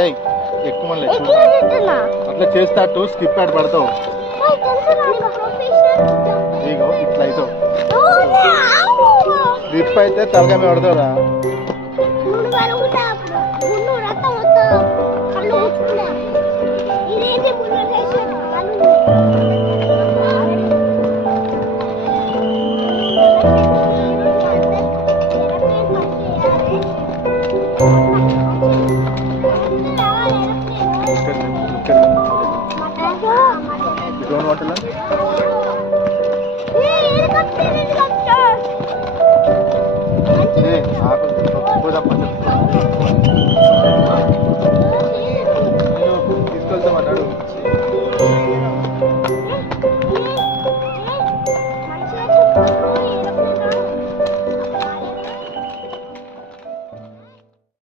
ఏయ్ ఎక్కువ మళ్ళీ అట్లా చేస్తే అటు స్కిప్ ఆడి పడతావు. ఇగో ఇట్లా అవుతావు. స్లిప్ అయితే తలగా మీద పడతావురా. You don't want to learn? Hey,